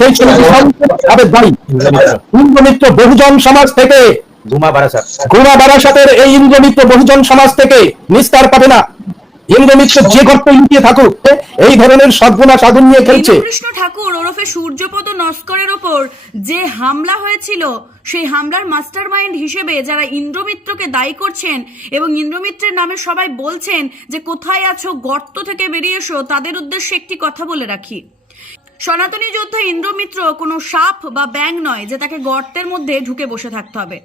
সেই ইন্দ্রমিত্র বহুজন সমাজ থেকে ঘুমা বারাসাত বারাসাতের এই ইন্দ্রমিত্র বহুজন সমাজ থেকে নিস্তার পাবে না। ইন্দ্রমিত্র যে গর্ত লুকিয়ে থাকুক এই ধরনের সদ্গুণা সাধন নিয়ে খেলছে। কৃষ্ণ ঠাকুর ওরফে সূর্যপদ নস্করের ওপর যে হামলা হয়েছিল সেই হামলার মাস্টারমাইন্ড হিসেবে যারা ইন্দ্রমিত্রকে দায়ী করছেন এবং ইন্দ্রমিত্রের নামে সবাই বলছেন যে কোথায় আছো গর্ত থেকে বেরিয়ে এসো তাদের উদ্দেশ্যে একটি কথা বলে রাখি। সনাতনী যোদ্ধা ইন্দ্রমিত্র কোনো সাপ বা ব্যাং নয় যে তাকে গর্তের মধ্যে ঢুকে বসে থাকতে হবে।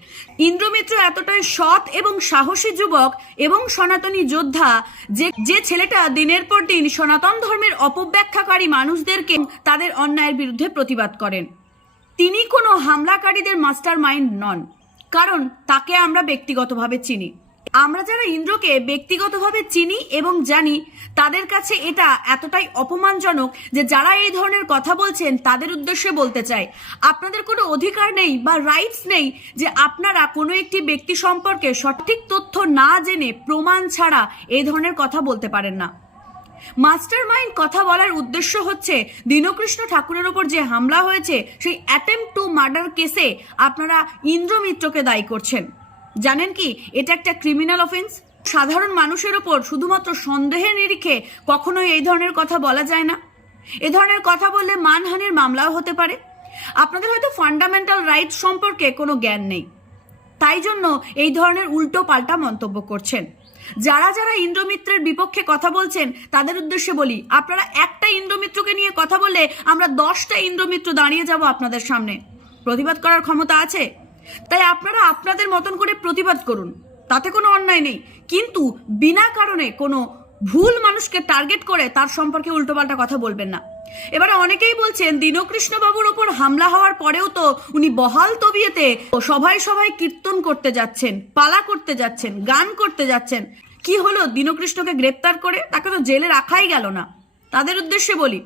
ইন্দ্রমিত্র এতটাই সৎ এবং সাহসী যুবক এবং সনাতনী যোদ্ধা যে যে ছেলেটা দিনের পর দিন সনাতন ধর্মের অপব্যাখ্যাকারী মানুষদেরকে তাদের অন্যায়ের বিরুদ্ধে প্রতিবাদ করেন। তিনি কোনো হামলাকারীদের মাস্টার মাইন্ড নন, কারণ তাকে আমরা ব্যক্তিগতভাবে চিনি। আমরা যারা ইন্দ্রকে ব্যক্তিগতভাবে চিনি এবং জানি, তাদের কাছে এটা এতটাই অপমানজনক যে যারা এই ধরনের কথা বলছেন, তাদের উদ্দেশ্যে বলতে চাই। আপনাদের কোনো অধিকার নেই বা রাইটস নেই যে আপনারা কোনো একটি ব্যক্তি সম্পর্কে সঠিক তথ্য না জেনে প্রমাণ ছাড়া এই ধরনের কথা বলতে পারেন না। মাস্টার মাইন্ড কথা বলার উদ্দেশ্য হচ্ছে দীনকৃষ্ণ ঠাকুরের ওপর যে হামলা হয়েছে, সেই অ্যাটেম্প টু মার্ডার কেসে আপনারা ইন্দ্রমিত্রকে দায়ী করছেন। জানেন কি, এটা একটা ক্রিমিনাল অফেন্স সাধারণ মানুষের ওপর শুধুমাত্র সন্দেহের নিরিখে কখনোই এই ধরনের কথা বলা যায় না। এ ধরনের কথা বললে মানহানির মামলাও হতে পারে। আপনাদের হয়তো ফান্ডামেন্টাল রাইট সম্পর্কে কোনো জ্ঞান নেই। তাই জন্য এই ধরনের উল্টো পাল্টা মন্তব্য করছেন। যারা যারা ইন্দ্রমিত্রের বিপক্ষে কথা বলছেন, তাদের উদ্দেশ্যে বলি, আপনারা একটা ইন্দ্রমিত্রকে নিয়ে কথা বললে আমরা দশটা ইন্দ্রমিত্র দাঁড়িয়ে যাব আপনাদের সামনে। প্রতিবাদ করার ক্ষমতা আছে? তাই আপনারা আপনাদের মতন করে প্রতিবাদ করুন। তাতে কোনো অন্যায় নেই। কিন্তু বিনা কারণে কোনো ভুল মানুষকে টার্গেট করে তার সম্পর্কে উল্টোপাল্টা কথা বলবেন না। এবারে অনেকেই বলছেন দীনকৃষ্ণ বাবুর ওপর হামলা হওয়ার পরেও তো উনি বহাল তবিয়েতে সবাই সবাই কীর্তন করতে যাচ্ছেন, পালা করতে যাচ্ছেন, গান করতে যাচ্ছেন। কি হলো দীনকৃষ্ণকে গ্রেপ্তার করে? তাকে তো জেলে রাখাই গেল না। তাদের উদ্দেশ্যে বলি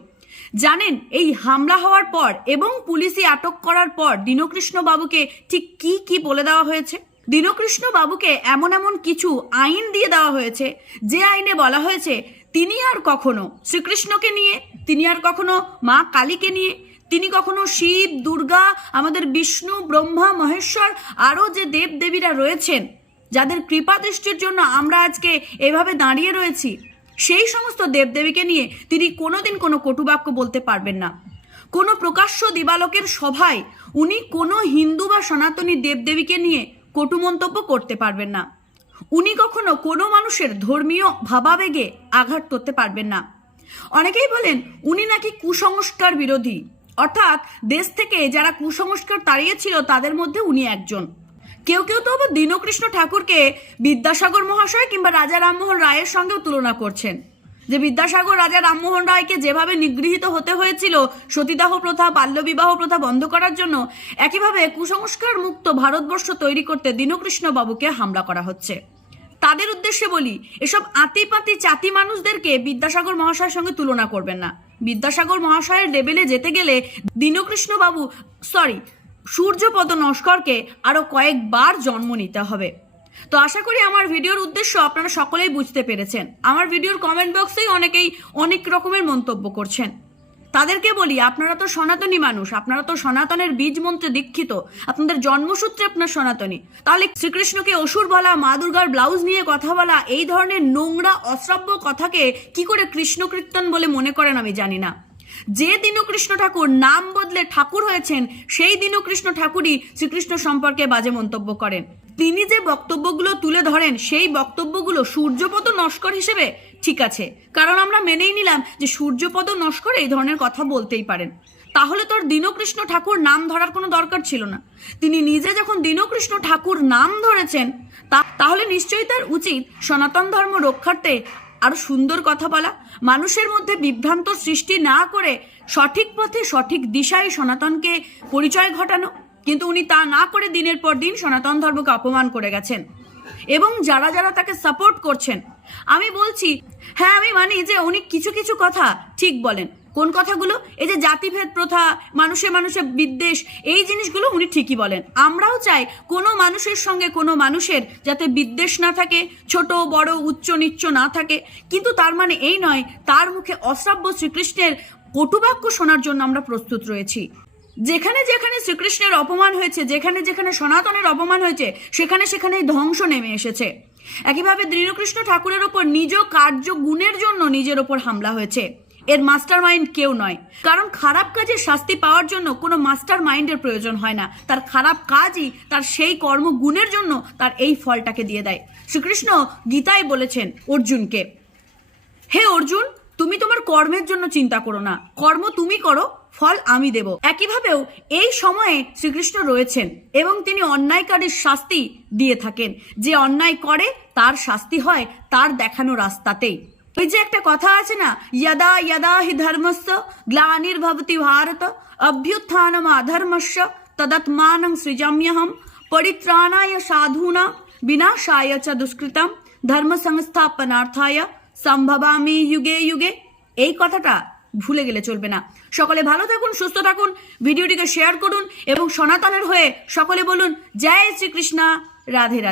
জানেন, এই হামলা হওয়ার পর এবং পুলিশি আটক করার পর দীনকৃষ্ণ বাবুকে ঠিক কি কি বলে দেওয়া হয়েছে? দীনকৃষ্ণ বাবুকে এমন এমন কিছু আইন দিয়ে দেওয়া হয়েছে, যে আইনে বলা হয়েছে, তিনি আর কখনো শ্রীকৃষ্ণকে নিয়ে, তিনি আর কখনো মা কালীকে নিয়ে, তিনি কখনো শিব, দুর্গা, আমাদের বিষ্ণু, ব্রহ্মা, মহেশ্বর, আরও যে দেব দেবীরা রয়েছেন, যাদের কৃপা দৃষ্টির জন্য আমরা আজকে এভাবে দাঁড়িয়ে রয়েছি সেই সমস্ত দেবদেবীকে নিয়ে তিনি কোনোদিন কোনো কটুবাক্য বলতে পারবেন না। কোনো প্রকাশ্য দিবালকের সভায় উনি কোনো হিন্দু বা সনাতনী দেবদেবীকে নিয়ে কটু মন্তব্য করতে পারবেন না। উনি কখনো কোনো মানুষের ধর্মীয় ভাবাবেগে আঘাত করতে পারবেন না। অনেকেই বলেন উনি নাকি কুসংস্কার বিরোধী। অর্থাৎ দেশ থেকে যারা কুসংস্কার তাড়িয়েছিল তাদের মধ্যে উনি একজন। কেউ কেউ তো আবার দীনকৃষ্ণ ঠাকুরকে বিদ্যাসাগর মহাশয় কিংবা রাজা রামমোহন রায়ের সঙ্গেও তুলনা করছেন। যে বিদ্যাসাগর, রাজা রামমোহন রায়কে যেভাবে নিগৃহীত হতে হয়েছিল, সতীদাহ প্রথা, বাল্যবিবাহ প্রথা বন্ধ করার জন্য, একইভাবে কুসংস্কার মুক্ত ভারতবর্ষ তৈরি করতে দীনকৃষ্ণ বাবুকে হামলা করা হচ্ছে। তাদের উদ্দেশ্যে বলি, এসব আতিপাতি চাতি মানুষদেরকে বিদ্যাসাগর মহাশয়ের সঙ্গে তুলনা করবেন না। বিদ্যাসাগর মহাশয়ের লেভেলে যেতে গেলে দীনকৃষ্ণ বাবু সরি সূর্যপদ নস্করকে আরও কয়েকবার জন্ম নিতে হবে। তো আশা করি আমার ভিডিওর উদ্দেশ্য আপনারা সকলেই বুঝতে পেরেছেন। আমার ভিডিওর কমেন্ট বক্সেই অনেকেই অনেক রকমের মন্তব্য করছেন। তাদেরকে বলি, আপনারা তো সনাতনী মানুষ, আপনারা তো সনাতনের বীজ মন্ত্রে দীক্ষিত, আপনাদের জন্মসূত্রে আপনার সনাতনী। তাহলে শ্রীকৃষ্ণকে অসুর বলা, মা দুর্গার ব্লাউজ নিয়ে কথা বলা, এই ধরনের নোংরা, অশ্রাব্য কথাকে কি করে কৃষ্ণ কীর্তন বলে মনে করেন আমি জানি না। যে দীনকৃষ্ণ ঠাকুর নাম বদলে ঠাকুর হয়েছেন, সেই দীনকৃষ্ণ ঠাকুরই শ্রীকৃষ্ণ সম্পর্কে বাজে মন্তব্য করেন। তিনি যে বক্তব্যগুলো তুলে ধরেন, সেই বক্তব্যগুলো সূর্যপদ নস্কর হিসেবে ঠিক আছে। কারণ আমরা মেনেই নিলাম যে সূর্যপদ নস্কর এই ধরনের কথা বলতেই পারেন। তাহলে তোর দীনকৃষ্ণ ঠাকুর নাম ধরার কোনো দরকার ছিল না। তিনি নিজে যখন দীনকৃষ্ণ ঠাকুর নাম ধরেছেন তাহলে নিশ্চয়ই তার উচিত সনাতন ধর্ম রক্ষার্থে আরও সুন্দর কথা বলা, মানুষের মধ্যে বিভ্রান্ত সৃষ্টি না করে সঠিক পথে সঠিক দিশায় সনাতনকে পরিচয় ঘটানো। কিন্তু উনি তা না করে দিনের পর দিন সনাতন ধর্মকে অপমান করে গেছেন। এবং যারা যারা তাকে সাপোর্ট করছেন, আমি বলছি হ্যাঁ আমি মানি যে উনি কিছু কিছু কথা ঠিক বলেন। কোন কথাগুলো? এই যে জাতিভেদ প্রথা, মানুষে মানুষে বিদ্বেষ, এই জিনিসগুলো উনি ঠিকই বলেন। আমরাও চাই কোনো মানুষের সঙ্গে কোনো মানুষের যাতে বিদ্বেষ না থাকে, ছোট, বড়, উচ্চ, নিচ্চ না থাকে। কিন্তু তার মানে এই নয়, তার মুখে অশ্রাব্য শ্রীকৃষ্ণের কটুবাক্য শোনার জন্য আমরা প্রস্তুত রয়েছি। যেখানে যেখানে শ্রীকৃষ্ণের অপমান হয়েছে, যেখানে যেখানে সনাতনের অপমান হয়েছে, সেখানে সেখানে ধ্বংস নেমে এসেছে। একইভাবে দৃঢ়কৃষ্ণ ঠাকুরের ওপর নিজ কার্য গুণের জন্য নিজের ওপর হামলা হয়েছে। এর মাস্টার মাইন্ড কেউ নয়। কারণ খারাপ কাজে শাস্তি পাওয়ার জন্য কোনো মাস্টার মাইন্ডের প্রয়োজন হয় না। তার খারাপ কাজই তার সেই কর্মগুণের জন্য তার এই ফলটাকে দিয়ে দেয়। শ্রীকৃষ্ণ গীতায় বলেছেন অর্জুনকে, হে অর্জুন, তুমি তোমার কর্মের জন্য চিন্তা করো না। কর্ম তুমি করো, ফল আমি দেব। একইভাবেও এই সময়ে শ্রীকৃষ্ণ রয়েছেন এবং তিনি অন্যায়কারীর শাস্তি দিয়ে থাকেন। যে অন্যায় করে, তার শাস্তি হয় তার দেখানো রাস্তাতেই। ওই যে একটা কথা আছে না যদা যদা হি ধর্মস্য গ্লানির্ভবতি ভারত অভ্যুত্থানম অধর্মস্য তদত্মানং সৃজাম্যহম পরিত্রাণায় সাধুনা বিনাশায় চ দুষ্কৃতম ধর্ম সংস্থাপনার্থায় সম্ভবামি যুগে যুগে এই কথাটা ভুলে গেলে চলবে না। সকলে ভালো থাকুন, সুস্থ থাকুন, ভিডিওটিকে শেয়ার করুন এবং সনাতনের হয়ে সকলে বলুন, জয় শ্রীকৃষ্ণা, রাধে রাধে।